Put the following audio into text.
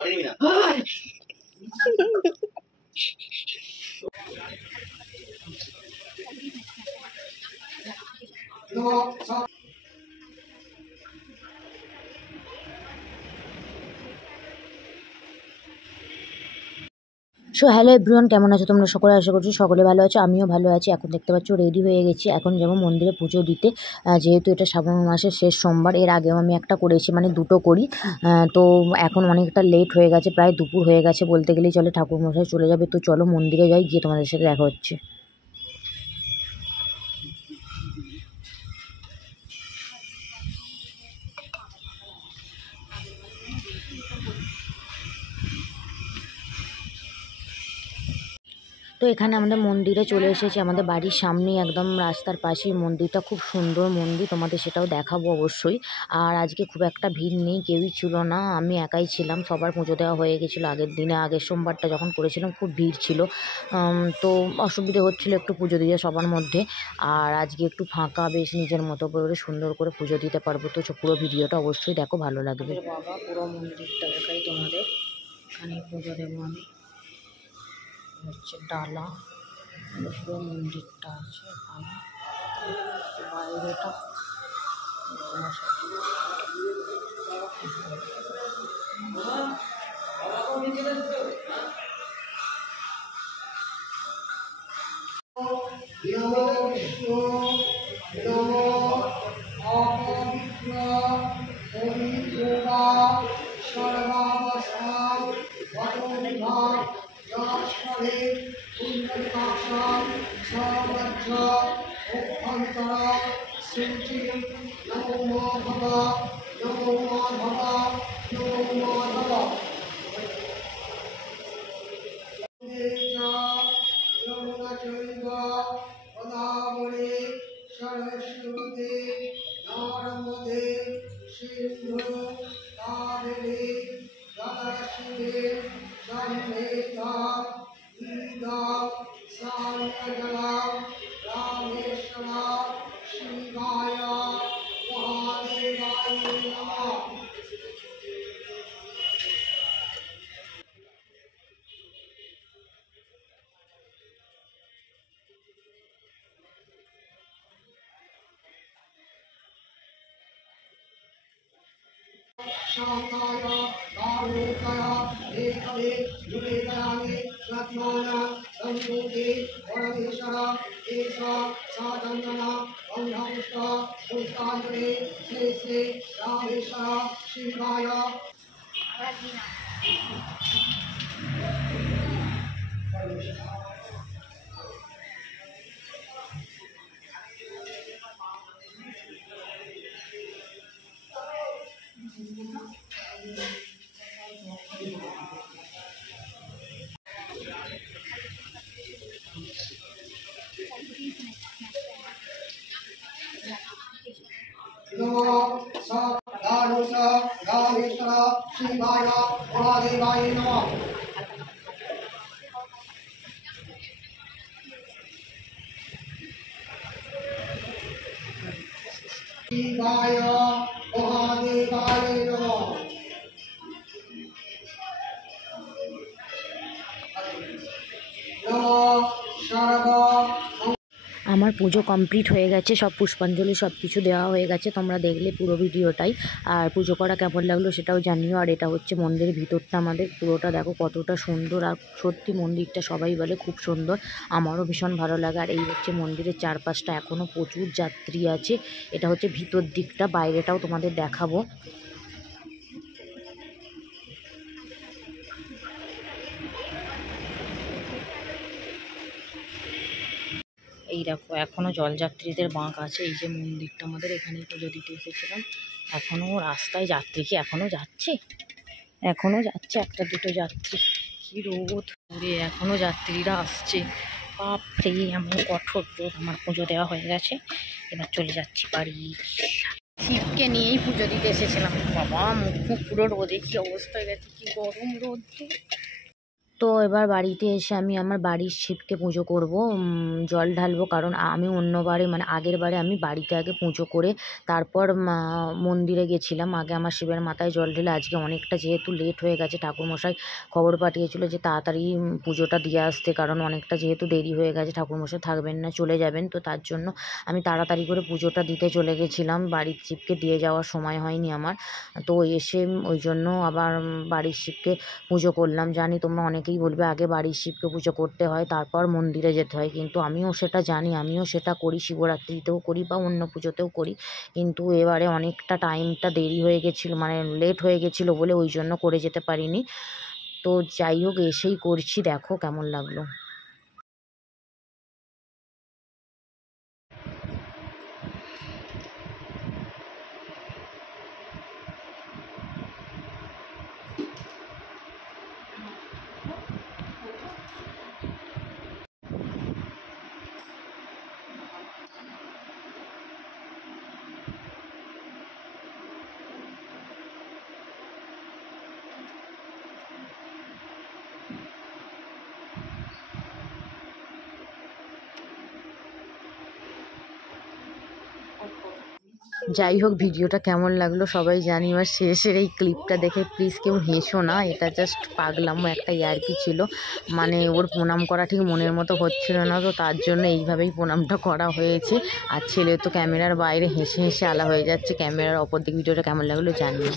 So hello everyone, কেমন আছো তোমরা সকলে? আশা করছি সকলে ভালো আছো, আমিও ভালো আছি। এখন দেখতে পাচ্ছ রেডি হয়ে গেছি, এখন যাবো মন্দিরে পুজো দিতে। যেহেতু এটা শ্রাবণ মাসের শেষ সোমবার, এর আগেও আমি একটা করেছি, মানে দুটো করি। তো এখন অনেকটা লেট হয়ে গেছে, প্রায় দুপুর হয়ে গেছে বলতে গেলেই চলে, ঠাকুরমশাই চলে যাবে। তো চলো মন্দিরে যাই, গিয়ে তোমাদের সাথে দেখা হচ্ছে। তো এখানে আমাদের মন্দিরে চলে এসেছি, আমাদের বাড়ির সামনেই একদম রাস্তার পাশেই মন্দিরটা, খুব সুন্দর মন্দির, তোমাদের সেটাও দেখাবো অবশ্যই। আর আজকে খুব একটা ভিড় নেই, কেউই ছিল না, আমি একাই ছিলাম। সবার পুজো দেওয়া হয়ে গেছিলো আগের দিনে, আগের সোমবারটা যখন করেছিলাম খুব ভিড় ছিল। তো অসুবিধে হচ্ছিলো একটু পুজো দিয়ে সবার মধ্যে। আর আজকে একটু ফাঁকা, বেশ নিজের মতো করে সুন্দর করে পুজো দিতে পারবো। তো পুরো ভিডিওটা অবশ্যই দেখো, ভালো লাগবে। বাবা, পুরো মন্দিরটা দেখাই তোমাদের, এখানে পুজো দেবো আমি। হচ্ছে ডালা, পুরো মন্দিরটা আছে এখানে, বাইরেটা আমার পুজো কমপ্লিট হয়ে গেছে, সব পুষ্পাঞ্জলি সব কিছু দেওয়া হয়ে গেছে, তোমরা দেখলে পুরো ভিডিওটাই। আর পুজো করা কেমন লাগলো সেটাও জানিও। আর এটা হচ্ছে মন্দিরের ভিতরটা, আমাদের পুরোটা দেখো কতটা সুন্দর। আর সত্যি মন্দিরটা সবাই বলে খুব সুন্দর, আমারও ভীষণ ভালো লাগে। আর এই হচ্ছে মন্দিরের চারপাশটা, এখনও প্রচুর যাত্রী আছে। এটা হচ্ছে ভিতর দিকটা, বাইরেটাও তোমাদের দেখাবো। এই দেখো এখনও জলযাত্রীদের বাঁক আছে। এই যে মন্দিরটা আমাদের, এখানেই পুজো দিতে এসেছিলাম। এখনও রাস্তায় যাত্রী, কি এখনও যাচ্ছে? এখনও যাচ্ছে একটা দুটো যাত্রী। কি রোদ পুরে, এখনও যাত্রীরা আসছে। বাপরে, এমন কঠোর রোদ। আমার পুজো দেওয়া হয়ে গেছে, এবার চলে যাচ্ছি বাড়ি। শিবকে নিয়েই পুজো দিতে এসেছিলাম। বাবা, মুখ পুরো রোদে কি অবস্থা হয়ে গেছে, কি গরম রোদ। তো এবার বাড়িতে এসে আমি আমার বাড়ির শিবকে পুজো করব, জল ঢালবো। কারণ আমি অন্যবারে মানে আগের বারে আমি বাড়িতে আগে পুজো করে তারপর মন্দিরে গেছিলাম। আগে আমার শিবের মাথায় জল ঢেলে আজকে অনেকটা যেহেতু লেট হয়ে গেছে, ঠাকুরমশাই খবর পাঠিয়েছিল যে তাড়াতাড়ি পুজোটা দিয়ে আসতে, কারণ অনেকটা যেহেতু দেরি হয়ে গেছে, ঠাকুরমশাই থাকবেন না, চলে যাবেন। তো তার জন্য আমি তাড়াতাড়ি করে পুজোটা দিতে চলে গেছিলাম, বাড়ির শিবকে দিয়ে যাওয়ার সময় হয়নি আমার। তো এসে ওই জন্য আবার বাড়ির শিবকে পুজো করলাম। জানি তোমরা অনেকেই বলবে আগে বাড়ির শিবকে পুজো করতে হয় তারপর মন্দিরে যেতে হয়, কিন্তু আমিও সেটা জানি, আমিও সেটা করি, শিবরাত্রিতেও করি বা অন্য পুজোতেও করি। কিন্তু এবারে অনেকটা টাইমটা দেরি হয়ে গেছিলো, মানে লেট হয়ে গেছিলো বলে ওই জন্য করে যেতে পারিনি। তো যাই হোক, এসেই করছি, দেখো কেমন লাগলো। যাই হোক, ভিডিওটা কেমন লাগলো সবাই জানি। আর শেষের এই ক্লিপটা দেখে প্লিজ কেউ হেসো না, এটা জাস্ট পাগলামো, একটা ইয়ার্কি ছিল। মানে ওর প্রণাম করা ঠিক মনের মতো হচ্ছিল না, তো তার জন্য এইভাবেই প্রণামটা করা হয়েছে। আর ছেলে তো ক্যামেরার বাইরে হেসে হেসে আলা হয়ে যাচ্ছে। ক্যামেরার অপর দিক ভিডিওটা কেমন লাগলো জানিও।